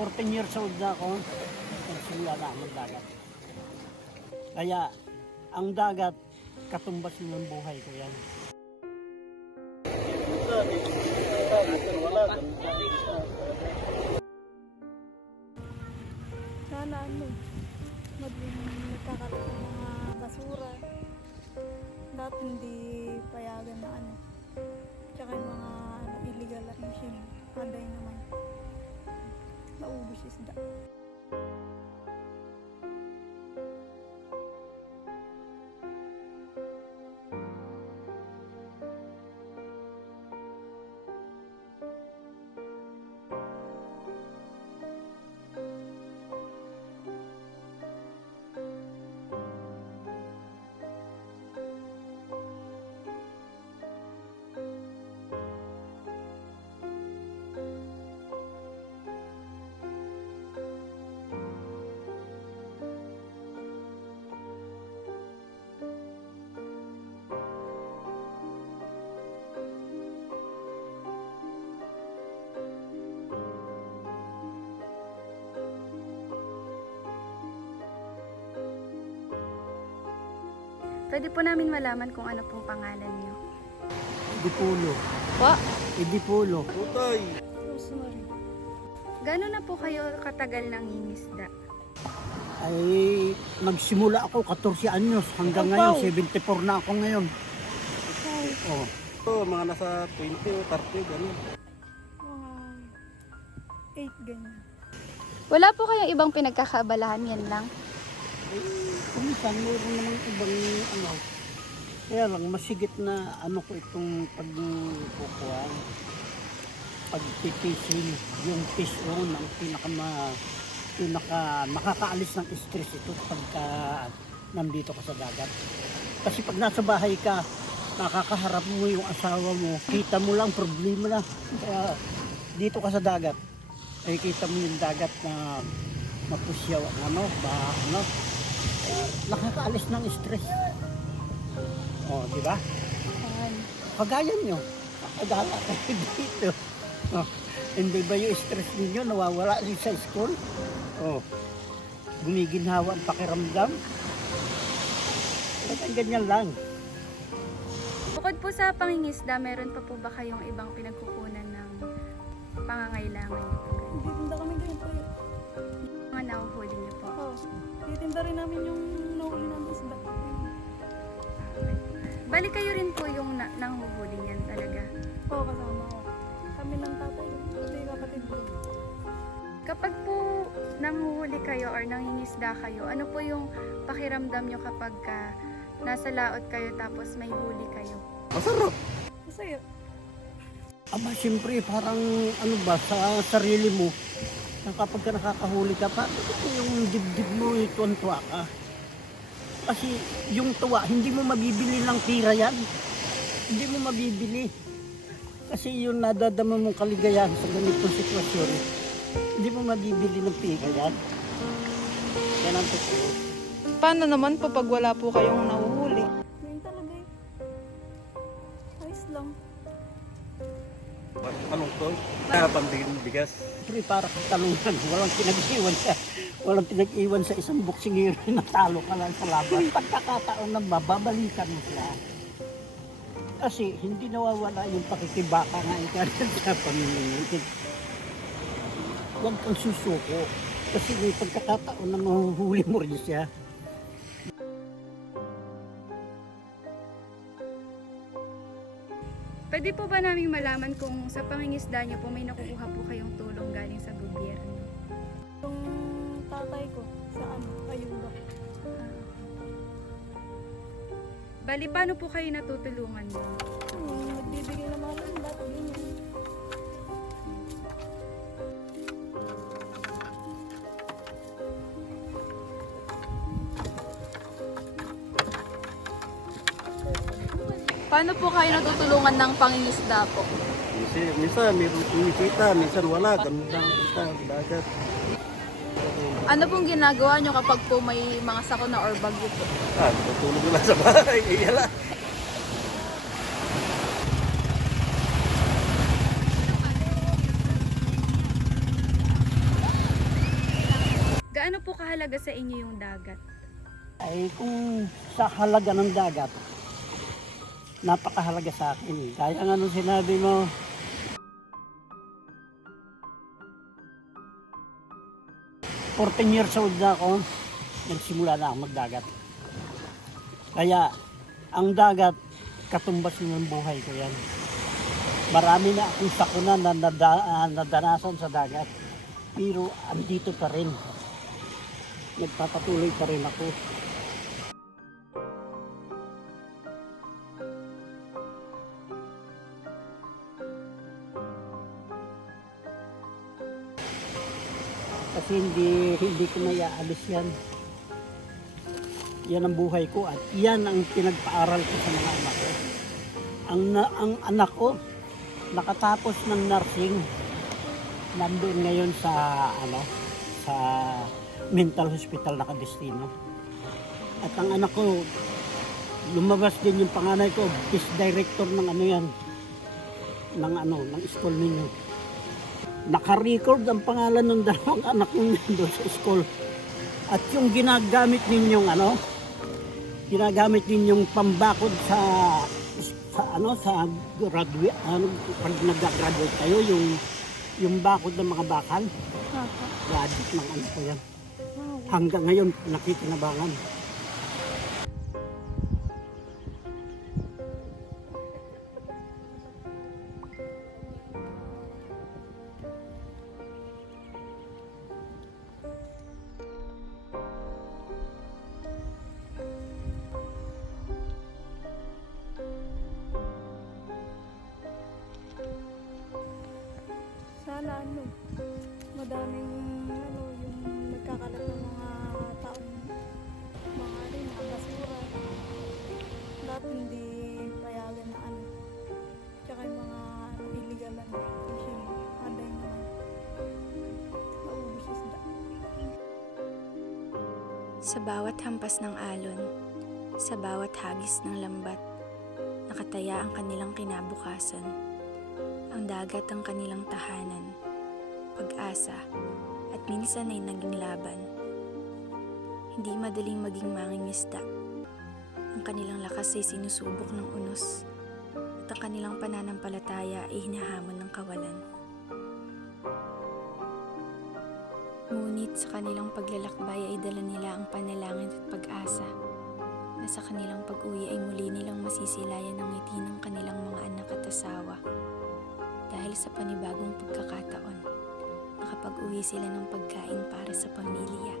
14 years old na ako, nagsimula na ang dagat. Kaya, ang dagat, katumbas ng buhay ko yan. Sana magkakaroon ng mga basura. Dati hindi payagan na tsaka yung mga illegal fishing. Panday naman. Naubos isda. Pwede po namin malaman kung ano pong pangalan niyo. Idipulo. Po? Idipulo. Rosemary. Gano'n na po kayo katagal nangingisda? Ay, nagsimula ako 14 anyos hanggang ngayon, 74 na ako ngayon. Oh. Mga nasa 20 o 30, gano'n. Mga 8 ganyan. Wala po kayong ibang pinagkakaabalahan, yan lang. Kumisan, mayroon namang ibang ano. Kaya lang, masigit na ano ko itong pagkukuha. Pagpipisil, yung fish on, ang pinaka makakaalis ng stress ito pagka nandito ka sa dagat. Kasi pag nasa bahay ka, nakakaharap mo yung asawa mo, kita mo lang, problema na. Kaya dito ka sa dagat, ay kita mo yung dagat na mapusyaw, nakakaalis ng stress. Oh, di ba? Kagaya nyo, kagala kayo dito. Oh, hindi ba yung stress ninyo nawawala rin sa school? Oh, gumiginhawa ang pakiramdam. At ganyan lang. Bukod po sa pangingisda, meron pa po ba kayong ibang pinagkukunan ng pangangailangan niyo? Titinda kami ganito yun. Mga nahuhuli niyo po? Oo. Titinda rin namin yung nahuli namin isda. Bali kayo rin po yung nanghuhuli niyan talaga. Oo, kasama ko. Kami ng tatay. Pati kapatid ko. Kapag po nanghuhuli kayo or nangingisda kayo, ano po yung pakiramdam nyo kapag nasa laot kayo tapos may huli kayo? Masarap. Masaya. Aba, siyempre, parang ano ba, sa sarili mo, na kapag ka nakakahuli ka pa, yung dibdib mo, tuwan-tuwa ka. Kasi yung tuwa, hindi mo mabibili ng tira yan. Hindi mo mabibili. Kasi yung nadadama mong kaligayahan sa ganitong sitwasyon, hindi mo mabibili ng tira yan. Yan ang totoo. Paano naman po pag wala po kayong nahuhuli? Ngayon talaga eh. Ayos lang. Anong to? Pambigin bigas. Siyempre, para sa talungan, walang pinag-iwan sa isang boksingero na talo ka lang sa laban. Pagkakataon na babalikan mo sila. Kasi hindi nawawala yung pakikibaka nga ikanan sa pamilya. Huwag kang susuko. Kasi may pagkakataon na mahuhuli mo rin siya. Pwede po ba namin malaman kung sa pangingisda nyo po may nakukuha po kayong tulong galing sa gobyerno? Yung tatay ko sa Ayuga. Bali, paano po kayo natutulungan mo? Nagbibigay naman ng lahat din. Paano po kayo natutulungan ng pangingisda po? Minsan mayroon kumikita, minsan wala. Ganun lang kita, dagat. Ano pong ginagawa nyo kapag po may mga sakuna or bagyo po? Tutulog lang sa bahay. Iyala. kahalaga sa inyo yung dagat? Ay kung sa halaga ng dagat, napakahalaga sa akin. Kaya nga nung sinabi mo, "14 years old na ako, nagsimula na ako magdagat." Kaya ang dagat, katumbas ng buhay ko yan. Marami na akong sakuna na nadanasan sa dagat. Pero andito pa rin. Nagpapatuloy pa rin ako. Kasi hindi ko mayaalis yan. Yan ang buhay ko at yan ang pinagpaaral ko sa mga anak ko. Ang anak ko nakatapos ng nursing, nandun ngayon sa sa mental hospital nakadestino. At ang anak ko, lumabas din yung panganay ko, best director ng ng school ninyo. Naka-record ang pangalan ng dalawang anak ko doon sa school. At yung ginagamit ninyong pambakod sa graduate, pag nag-graduate kayo, yung bakod ng mga bakal, graduate ng anak ko yan. Hanggang ngayon, nakikinabangan. Sana madaming yung nagkakalat ng mga taong mga basura. Dapat hindi payagan na tsaka yung mga illegal na fishing. Aday naman. Naubos isda. Sa bawat hampas ng alon, sa bawat hagis ng lambat, nakataya ang kanilang kinabukasan. Ang dagat ang kanilang tahanan, pag-asa, at minsan ay naging laban. Hindi madaling maging mangingisda. Ang kanilang lakas ay sinusubok ng unos, at ang kanilang pananampalataya ay hinahamon ng kawalan. Ngunit sa kanilang paglalakbay ay dala nila ang panalangin at pag-asa, na sa kanilang pag-uwi ay muli nilang masisilayan ang ngiti ng kanilang mga anak at asawa. Dahil sa panibagong pagkakataon, nakapag-uwi sila ng pagkain para sa pamilya.